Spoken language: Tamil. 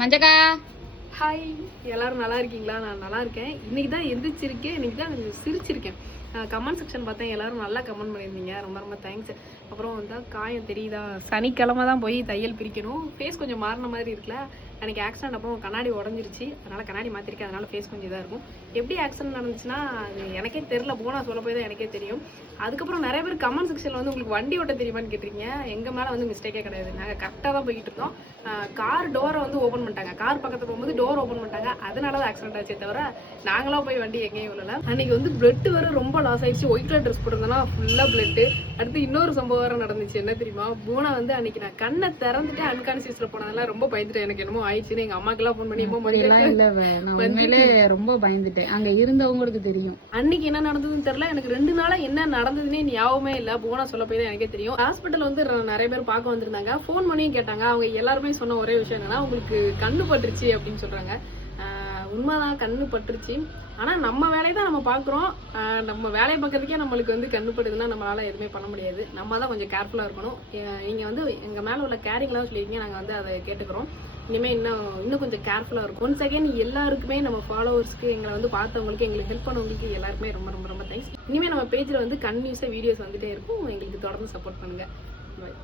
மஞ்சக்கா ஹாய், எல்லாரும் நல்லா இருக்கீங்களா? நான் நல்லா இருக்கேன். இன்னைக்கு தான் எந்திரிச்சிருக்கேன், இன்னைக்கு தான் சிரிச்சிருக்கேன். கமெண்ட் செக்ஷன் பார்த்தேன், எல்லாரும் நல்லா கமெண்ட் பண்ணியிருந்தீங்க, ரொம்ப ரொம்ப தேங்க்ஸ். அப்புறம் வந்து காயம் தெரியுதா, சனிக்கிழமை தான் போய் தையல் பிரிக்கணும். ஃபேஸ் கொஞ்சம் மாறின மாதிரி இருக்குல்ல, அன்றைக்கி ஆக்சிடென்ட் அப்போ கண்ணாடி உடஞ்சிருச்சு, அதனால் கண்ணாடி மாற்றிருக்கேன், அதனால் ஃபேஸ் கொஞ்சம் இதாக இருக்கும். எப்படி ஆக்சிடென்ட் நடந்துச்சுன்னா அது எனக்கே தெரில, போனால் சொல்ல போய் தான் எனக்கே தெரியும். அதுக்கப்புறம் நிறைய பேர் கமெண்ட் செக்ஷனில் வந்து உங்களுக்கு வண்டி ஓட்ட தெரியுமான்னு கேட்டிருக்கீங்க. எங்கள் மேலே வந்து மிஸ்டேக்கே கிடையாது, நாங்கள் கரெக்டாக தான் போய்கிட்டு இருக்கோம். கார் டோரை வந்து ஓப்பன் பண்ணிட்டாங்க, கார் பக்கத்தில் போகும்போது டோர் ஓப்பன் பண்ணிட்டாங்க, அதனால தான் ஆக்சிடென்ட் ஆச்சே தவிர நாங்களாம் போய் வண்டி எங்கேயும் விடல. அன்றைக்கி வந்து பிளட் வர ரொம்ப லாஸ் ஆயிடுச்சு. ஒயிட் கலர் ட்ரெஸ் போட்டிருந்தோன்னா ஃபுல்லாக பிளட்டு. அடுத்து இன்னொரு சம்பவம் வேறு நடந்துச்சு. என்ன தெரியுமா, பூனா வந்து அன்னைக்கு நான் கண்ணை திறந்துட்டு அன்கான்சியஸில் போனதெல்லாம் ரொம்ப பயந்துட்டேன். எனக்கு என்னமோ ஆயிடுச்சுன்னு எங்கள் அம்மாக்கெல்லாம் ஃபோன் பண்ணி ரொம்ப பயந்துட்டேன். அங்க இருந்தவங்களுக்கு தெரியும் அன்னைக்கு என்ன நடந்ததுன்னு தெரியல. எனக்கு 2 நாளா என்ன நடந்ததுன்னே ஞாபகமே இல்லை. போனா சொல்ல போய் தான் எனக்கே தெரியும். ஹாஸ்பிட்டல் வந்து நிறைய பேர் பார்க்க வந்திருந்தாங்க. ஃபோன் பண்ணியும் கேட்டாங்க. அவங்க எல்லாருமே சொன்ன ஒரே விஷயம் என்னன்னா, உங்களுக்கு கண்ணு பட்டுருச்சு அப்படின்னு சொல்றாங்க. உண்மைதான், கண்ணு பட்டுருச்சு. ஆனா நம்ம வேலையை தான் நம்ம பாக்குறோம். நம்ம வேலையை பார்க்கறதுக்கே நம்மளுக்கு வந்து கண்ணு படுதுன்னா நம்மளால எதுவுமே பண்ண முடியாது. நம்ம தான் கொஞ்சம் கேர்ஃபுல்லா இருக்கணும். நீங்க வந்து எங்க மேல உள்ள கேரிங்லாம் சொல்லியிருக்கீங்க, நாங்க வந்து அதை கேட்டுக்கிறோம். இனிமே இன்னும் கொஞ்சம் கேர்ஃபுல்லா இருக்கும். ஒன்ஸ் அகைன் எல்லாருக்குமே, நம்ம ஃபாலோவர்ஸ்க்கு, எங்களை வந்து பார்த்தவங்களுக்கு, எங்களுக்கு ஹெல்ப் பண்ணவங்களுக்கு எல்லாருக்குமே ரொம்ப ரொம்ப ரொம்ப தேங்க்ஸ். இனிமே நம்ம பேஜ்ல வந்து கன்டினியூஸா வீடியோஸ் வந்துட்டே இருக்கும். எங்களுக்கு தொடர்ந்து சப்போர்ட் பண்ணுங்க. பாய்.